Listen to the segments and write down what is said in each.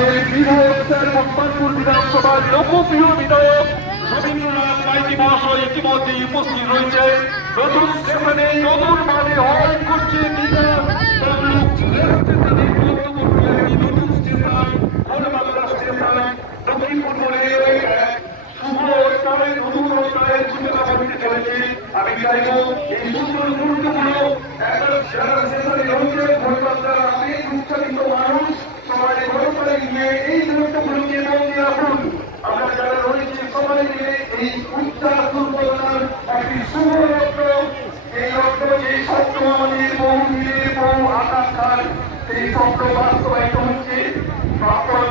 আমাদের বিধায়ক স্যার মোহাম্মদপুর বিধানসভার লোকপ্রিয় বিধায়ক রবীন্দ্রনাথ মাইতি মহাশয় ইতিমধ্যে উপস্থিত রয়েছে। নতুন স্টেশনে নতুন ভাবে হল করছে দীঘা নতুন স্টেশন কলকাতা স্টেশন দক্ষিণ পূর্ব রেলওয়ে নতুন অধ্যায়ের সূচনা করতে চলেছে। আমি চাইব এই সুন্দর মুহূর্তগুলো একটা স্টেশনে রয়েছে কলকাতার অনেক উচ্চারিত মানুষ সবাই ঘরে গিয়ে এই মুহূর্তগুলোকে মনে রাখুন। আমরা যারা রয়েছে সবাই মিলে এই উচ্চার দুর্বলতার একটি শুভ লক্ষ্য, এই লক্ষ্য যে স্বপ্ন আমাদের বহু দিনের বহু আকাঙ্ক্ষার সেই স্বপ্ন বাস্তবায়িত হচ্ছে। প্রাক্তন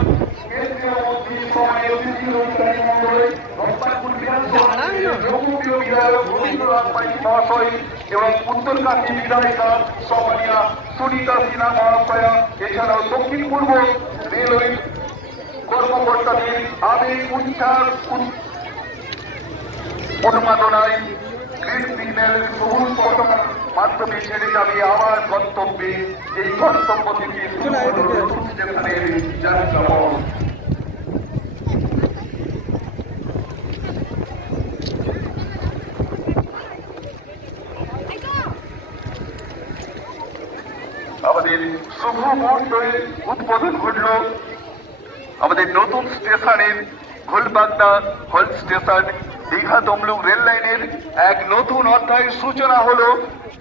কেন্দ্রীয় মন্ত্রী সমাজের অতিথি অধিকারী মন্ডলে মোহাম্মদপুর বিধানসভার লোকপ্রিয় বিধায়ক রবীন্দ্রনাথ মাইতি মহাশয় এবং উত্তরকাশী বিধায়িকা সম্মানীয়া সুনিতা সিনহা মহাশয়া, এছাড়াও দক্ষিণ পূর্ব রেলওয়ে কর্মকর্তাদের আবেগ উচ্ছ্বাস উন্মাদনায় গ্রিন সিগন্যাল সবুজ পতাকার মাধ্যমে ছেড়ে যাবে আবার গন্তব্যে। এই গন্তব্য থেকে আমাদের শুভ মুহূর্তে উদ্বোধন ঘটল আমাদের নতুন স্টেশনের ঘোলবাগদা হল স্টেশন দীঘা তমলুক রেল লাইনের এক নতুন অধ্যায়ের সূচনা হলো।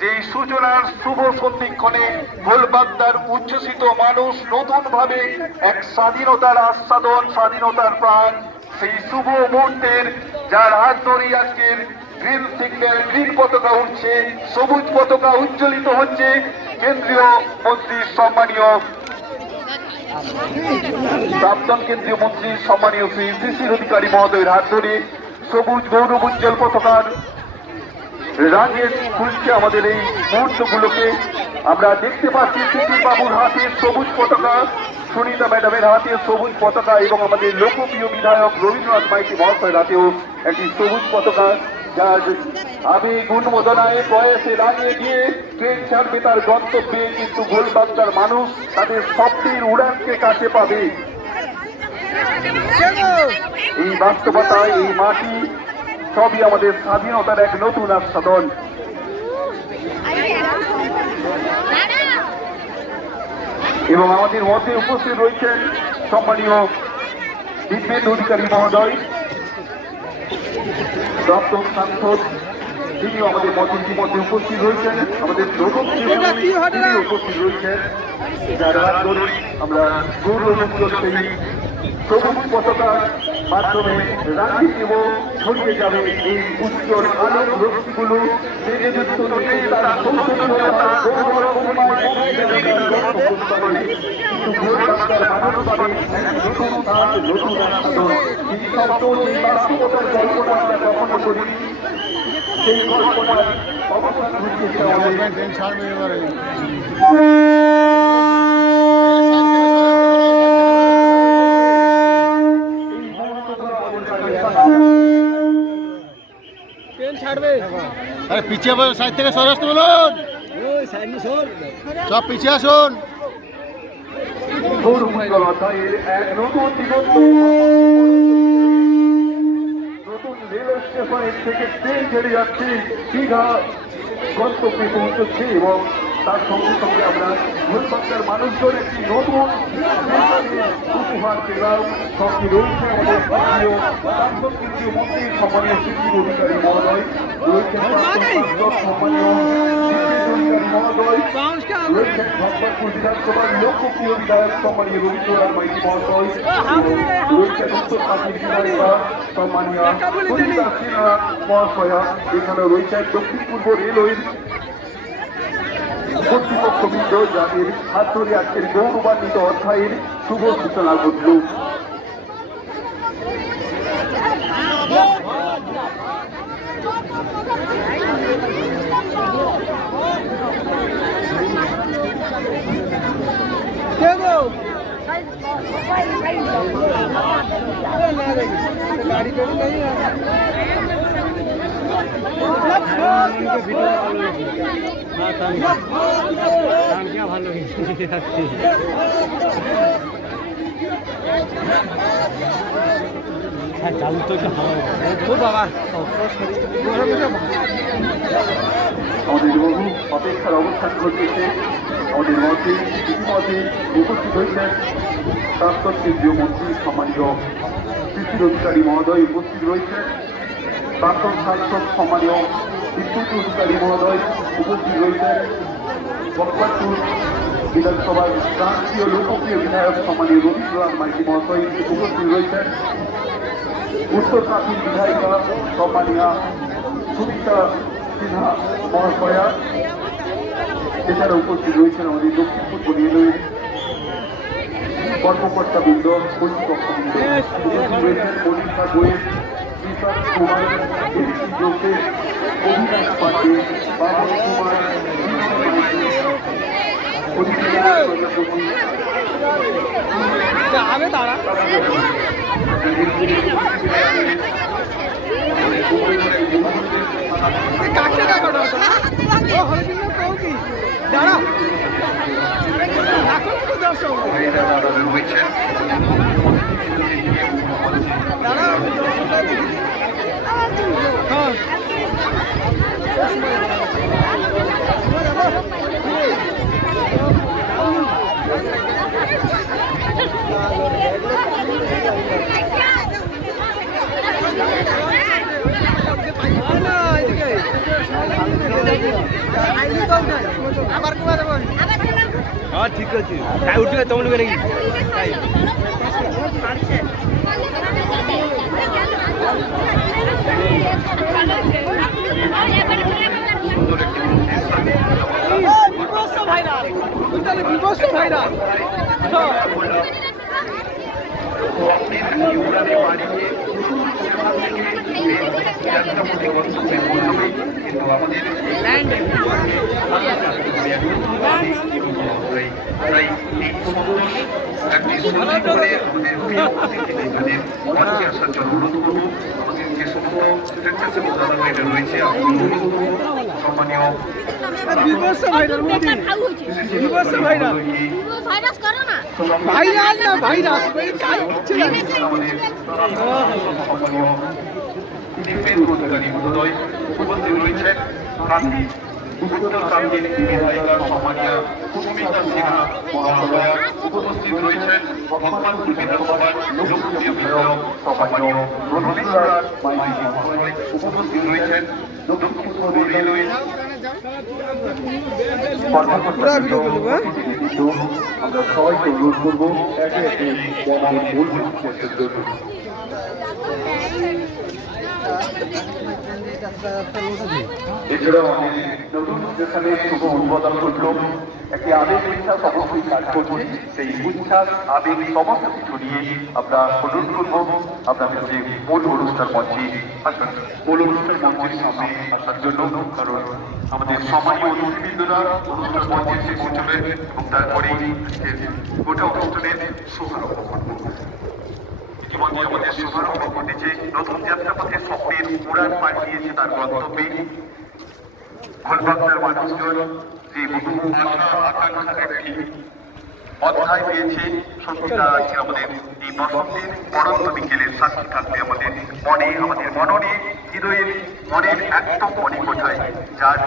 যেই সূচনার শুভ সন্ধিক্ষণে ঘোলবাগদার উচ্ছ্বসিত মানুষ নতুন ভাবে এক স্বাধীনতার আস্বাদন, স্বাধীনতার প্রাণ, সেই শুভ মুহূর্তের যার হাত ধরেই আজকের গ্রিন সিগন্যাল গ্রিন পতাকা উঠছে, সবুজ পতাকা উজ্জ্বলিত হচ্ছে। কেন্দ্রীয় মন্ত্রী সম্মানীয় প্রাক্তন কেন্দ্রীয় মন্ত্রী সম্মানীয় শ্রী শিশির অধিকারী মহোদয়ের হাত ধরে সবুজ গৌরব উজ্জ্বল পতাকার রাঙে খুলছে আমাদের এই মুহূর্তগুলোকে। আমরা দেখতে পাচ্ছি শিশির বাবুর হাতে সবুজ পতাকা, সুনিতা ম্যাডামের হাতে সবুজ পতাকা এবং আমাদের লোকপ্রিয় বিধায়ক রবীন্দ্রনাথ মাইতি মহাশয়ের হাতেও একটি সবুজ পতাকা, যার আবেগ উন্মোদনায় প্রয়াসে রাঙিয়ে গিয়ে ট্রেন ছাড়বে তার গন্তব্যে। কিন্তু ঘোলবাগদার মানুষ তাদের স্বপ্নের উড়ানকে কাছে পাবে। এই বাস্তবতায় এই মাটি সবই আমাদের স্বাধীনতার এক নতুন আস্বাদন। এবং আমাদের মধ্যে উপস্থিত রয়েছেন সম্মানীয় দিব্যেন্দু অধিকারী মহোদয়, প্রাক্তন সাংসদ, তিনিও আমাদের মধ্যে উপস্থিত রয়েছেন। আমাদের উপস্থিত রয়েছেন যারা আমরা সেই সবুজ পতাকার মাধ্যমে রাখি দেব, ছড়িয়ে যাবে এই উজ্জ্বল আলোক রশ্মিগুলো। সেই কল্পনার অবসান ঘটিয়েছে আমাদের। আরে পিছিয়ে সাইড থেকে সরে আসতে বলুন, সব পিছিয়ে আসুন। নতুন রেল স্টেশনের থেকে ট্রেন ছেড়ে যাচ্ছে, দীঘা গন্তব্যে পৌঁছচ্ছে এবং তার সঙ্গে সঙ্গে আমরা ঘোলবাগদার মানুষজন একটি নতুন উপহার পেলাম। সঙ্গে রয়েছে আমাদের কেন্দ্রীয় মন্ত্রী সম্মানীয় শিশির অধিকারী মহোদয়, রয়েছেন সম্মানীয় মহোদয়, রয়েছেন মোহাম্মদপুর বিধানসভার লোকপ্রিয় বিধায়ক সম্মানীয় রবীন্দ্রনাথ মাইতি মহোদয়, রয়েছেন উত্তরকাশী বিধায়িকা সম্মানীয় সুনিতা সিনহা মহাশয়া, এখানেও রয়েছেন দক্ষিণ পূর্ব রেলওয়ের কর্তৃপক্ষবৃন্দ, যাদের হাত ধরে আজকের গৌরবান্বিত অধ্যায়ের শুভ সূচনা ঘটল। ভালো আমাদের বহু অপেক্ষার অবস্থান করতেছে। আমাদের মধ্যে ইতিমধ্যে উপস্থিত হয়েছেন প্রাক্তন কেন্দ্রীয় মন্ত্রী সম্মানীয় শিশির অধিকারী মহোদয় উপস্থিত রয়েছেন। প্রাক্তন সাংসদ সম্মানীয় বিদ্যুৎ অধিকারী মহোদয় উপস্থিত রয়েছেন। বক্তারপুর বিধানসভার রাষ্ট্রীয় লোকপ্রিয় বিধায়ক সম্মানীয় রবীন্দ্রনাথ মাইতি মহাশয় উপস্থিত রয়েছেন। উত্তর কাশীর বিধায়িকা সম্মানীয়া সুমিতা সিনহা মহাশয়া, এছাড়া উপস্থিত রয়েছেন আমাদের দক্ষিণ পূর্ব রেলওয়ের কর্মকর্তাবৃন্দ, কর্তৃপক্ষবৃন্দ। উপস্থিত রয়েছেন মনীষা গোয়েল, বিশাল কুমার, এসি জোসেফ, অভিনাশ পান্ডে, বাবন কুমার, হ্যাঁ ঠিক আছে তাই উঠবে তোমরা নাকি তাই উত্তরকান্দির বিধায়িকা সম্মানীয় সুমিতা সিনহা মহাশয়া উপস্থিত রয়েছেন। ভগবানপুর বিধানসভার লোকপ্রিয় বিধায়ক সম্মানীয় রবীন্দ্রনাথ মাইতি মহাশয় উপস্থিত রয়েছেন। দক্ষিণ পূর্ব রেলওয়ে কর্মকর্তাবৃন্দ, আমরা সবাইকে অনুরোধ করবো একে একে মনের মূল উদ্দেশ্যের জন্য। এছাড়াও আমাদের নতুন যেখানে শুভ উদ্বোধন করলো একটি আবেগ উচ্ছ্বাস অবশ্যই কাজ করছে। সেই উচ্ছ্বাস আবেগ সমস্ত কিছু নিয়ে আমরা অনুরোধ করবো আপনাদেরকে মূল অনুষ্ঠান মঞ্চে আসার, মূল অনুষ্ঠান মঞ্চের সামনে আসার জন্য। কারণ আমাদের সম্মানীয় অতিথিবৃন্দরা অনুষ্ঠান মঞ্চে এসে পৌঁছবে এবং তারপরে গোটা অনুষ্ঠানের শুভারম্ভ করবো। ইতিমধ্যে আমাদের শুভারম্ভ ঘটেছে। নতুন যাত্রাপথের স্বপ্নের উড়ান পাঠিয়েছে তার গন্তব্যে। খোলবাগদার মানুষজন যে বহু আশা আকাঙ্ক্ষার একটি অধ্যায় পেয়েছে, সত্যিটা আছে আমাদের এই বসন্তের পরন্ত বিকেলের সাক্ষী থাকবে আমাদের মনে, আমাদের মননে, হৃদয়ের মনের একদম মনে কোঠায়, যার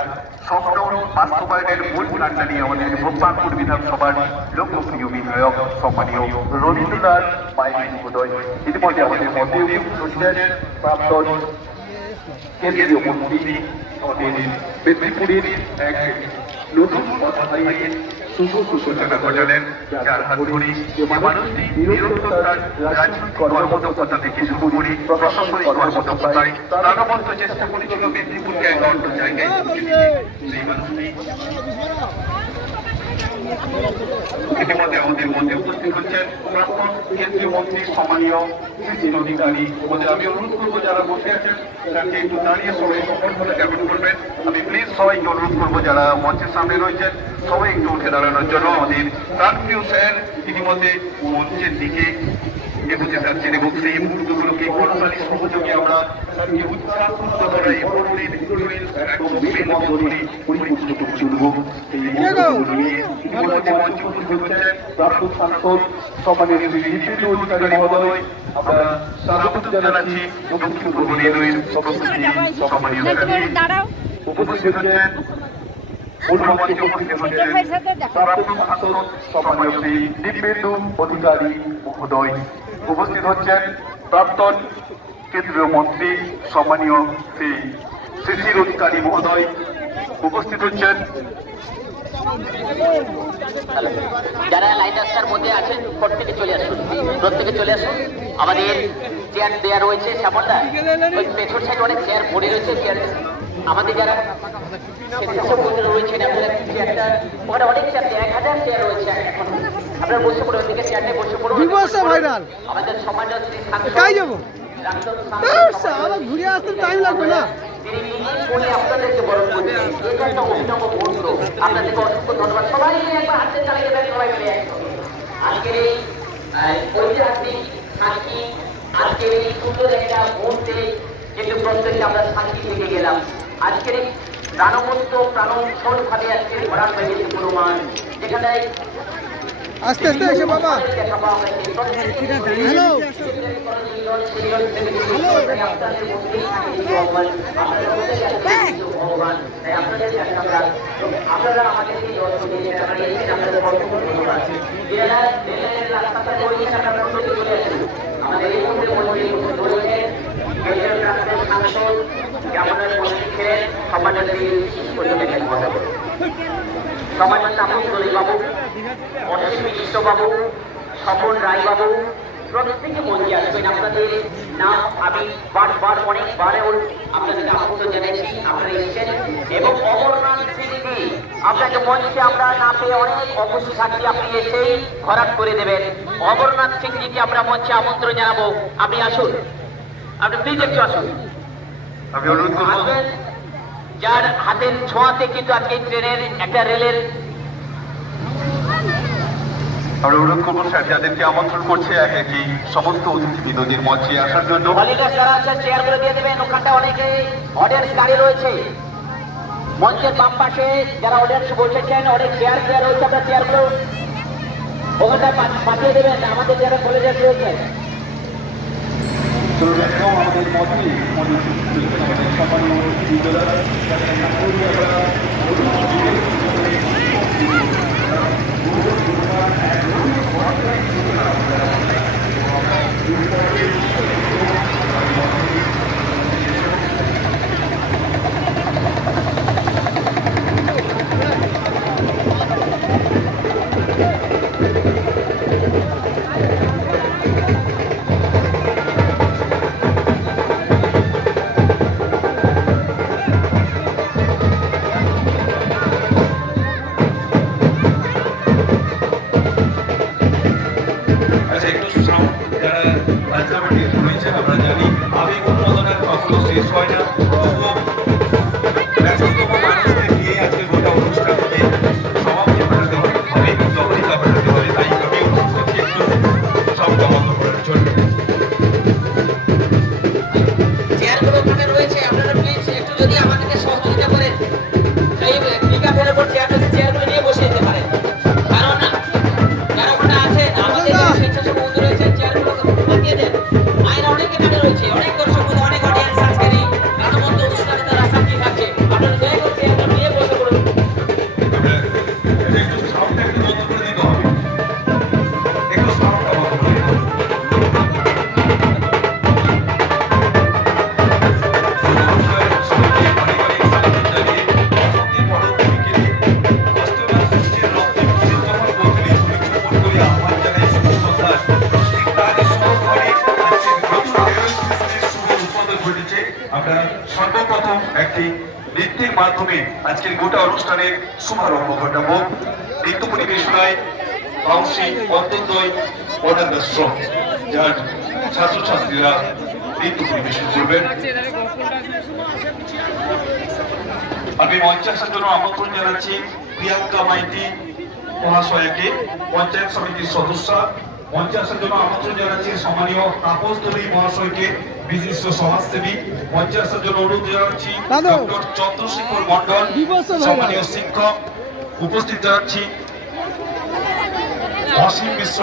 স্বপ্ন বাস্তবায়নের মূল প্রাণটা নিয়ে আমাদের ভোপালপুর বিধানসভার লোকপ্রিয় বিধায়ক সম্মানীয় রবীন্দ্রনাথ মাইতি মহোদয় ইতিমধ্যে আমাদের মধ্যে উপস্থিত প্রাক্তন কেন্দ্রীয় মন্ত্রী, আমাদের মেদিনীপুরের এক নতুন অধ্যায়ের শুভ সূচনা ঘটালেন, যার হাত ধরে যে মানুষটি নিরন্তর তার রাজনৈতিক কর্মদক্ষতা থেকে শুরু করে প্রশাসনিক কর্মদক্ষতায় প্রাণবন্ত চেষ্টা করেছিল মেদিনীপুরকে এক অন্য জায়গায় সেই মানুষটি ইতিমধ্যে আমাদের মধ্যে উপস্থিত হচ্ছেন প্রাক্তন কেন্দ্রীয় মন্ত্রী সম্মানীয় শিশির অধিকারী। আমি অনুরোধ করবো যারা বসে আছেন তাকে একটু দাঁড়িয়ে সবাই সম্বর্ধনা জ্ঞাপন করবেন। আমি প্লিজ সবাইকে অনুরোধ করবো যারা মঞ্চের সামনে রয়েছেন সবাই একটু উঠে দাঁড়ানোর জন্য। আমাদের প্রাণপ্রিয় স্যার ইতিমধ্যে মঞ্চের দিকে বুঝে যাচ্ছেন এবং সেই মুহূর্তগুলোকে করতালি সহযোগে আমরা উৎসাহপূর্ণ করাই পরবর্তী বিদ্রোহের একদম বেগের মধ্যে পরিপুষ্ট করে তুলব। এই মুহূর্তগুলো নিয়ে ইতিমধ্যে মঞ্চ উপস্থিত হচ্ছেন প্রাপ্ত সাংসদ সম্মানীয় শ্রী দীপেন্দু অধিকারী মহোদয়। আমরা স্বাগত জানাচ্ছি দক্ষিণ পূর্ব রেলওয়ের সভাপতি সম্মানীয় উপস্থিত হচ্ছেন মূলমঞ্চে উপস্থিত হচ্ছেন প্রাপ্ত সাংসদ সম্মানীয় শ্রী দীপেন্দু অধিকারী মহোদয়। উপস্থিত হচ্ছেন প্রাক্তন কেন্দ্রীয় মন্ত্রী সম্মানীয় শ্রী শিশির অধিকারী মহোদয়। উপস্থিত হচ্ছেন যারা লাইন রাস্তার মধ্যে আছেন প্রত্যেকে চলে আসুন, প্রত্যেকে চলে আসুন। আমাদের চেয়ার দেওয়া রয়েছে সামনটা, ওই পেছন সাইডে অনেক চেয়ার পড়ে রয়েছে। চেয়ার আমাদের যারা স্বেচ্ছাসেবকরা রয়েছেন আপনারা চেয়ারটা ওখানে অনেক চেয়ার 1000 চেয়ার রয়েছে এখন। আপনারা বসে পড়ুন, ওদিকে চেয়ারে বসে পড়ুন। আমাদের সম্মানীয় শ্রী সাংসদ ঘুরে আসতে টাইম লাগবে না। তিনি নিজে বলে আপনাদেরকে বরণ করছেন। এটা একটা অভিনব মুহূর্ত। আপনাদেরকে অসংখ্য ধন্যবাদ। সবাই মিলে একবার হাতে চালিয়ে দেবেন, সবাই মিলে একসঙ্গে। আজকের এই ঐতিহাসিক সাক্ষী, আজকের এই সুন্দর একটা মুহূর্তে কিন্তু প্রত্যেককে আমরা সাক্ষী থেকে গেলাম। আজকের এই প্রাণবন্ত প্রাণোচ্ছল ভাবে আজকে ভরা হয়ে গেছে পুরো মাঠ, যেখানে আস্তে আস্তে এসে বাবা হ্যালো আপনারা আমাদেরকে আমাদের এই মুহূর্তে সাংসদ আমাদের মন্ত্রী ছিলেন সম্মানিত সম্মানিত আমন্ত্রী বাবু, অসীম মিশ্র বাবু, স্বপন রায় বাবু, প্রত্যেকে মঞ্চে আসবেন। আপনাদের নাম আমি বারবার অনেকবারেও আপনাদেরকে আমন্ত্রণ জানাইছি, আপনারা এসেছেন। এবং অমরনাথ সিংকে আপনাকে মঞ্চে আমরা না পেয়ে অনেক অবশ্যই থাকছি, আপনি এসেই ভরাট করে দেবেন। অমরনাথ সিংজিকে আমরা মঞ্চে আমন্ত্রণ জানাবো, আপনি আসুন, আপনি প্লিজ একটু আসুন। আমি অনুরোধ করব আসবেন যার হাতের ছোঁয়াতে কিন্তু আজকে ট্রেনের একটা রেলের আমরা অনুরোধ করবো স্যার যাদেরকে আমন্ত্রণ করছে এক একই সমস্ত অতিথিবৃন্দদের মঞ্চে আসার জন্য। ভলেন্টিয়ার যারা আছেন চেয়ারগুলো দিয়ে দেবেন। ওখানটা অনেকে অডিয়েন্স গাড়ি রয়েছে মঞ্চের বাম পাশে, যারা অডিয়েন্স বসেছেন অনেক চেয়ার রয়েছে, আপনার চেয়ারগুলো ওখানটা পাঠিয়ে দেবেন আমাদের যারা ভলেন্টিয়ার রয়েছে। আমাদের মধ্যে সম্মানীয় সর্বপ্রথম একটি নৃত্যের মাধ্যমে আজকের গোটা অনুষ্ঠানের শুভারম্ভ ঘটাবো। নৃত্য পরিবেশনায় বাউসি অন্তর্দয় মডার্নাশ্রম, যার ছাত্রছাত্রীরা নৃত্য পরিবেশন করবেন। আমি মঞ্চে আসার জন্য আমন্ত্রণ জানাচ্ছি প্রিয়াঙ্কা মাইতি মহাশয়াকে, পঞ্চায়েত সমিতির সদস্য মঞ্চে আসার জন্য আমন্ত্রণ জানাচ্ছি সম্মানীয় তাপস দলুই মহাশয়কে, বিশিষ্ট সমাজসেবী। মঞ্চে আসার জন্য অনুরোধ জানাচ্ছি দাদু। ডক্টর চন্দ্রশেখর মন্ডল, বিবস্ত্র ভাইরা। সম্মানীয় শিক্ষক। উপস্থিত জানাচ্ছি অসীম মিশ্র।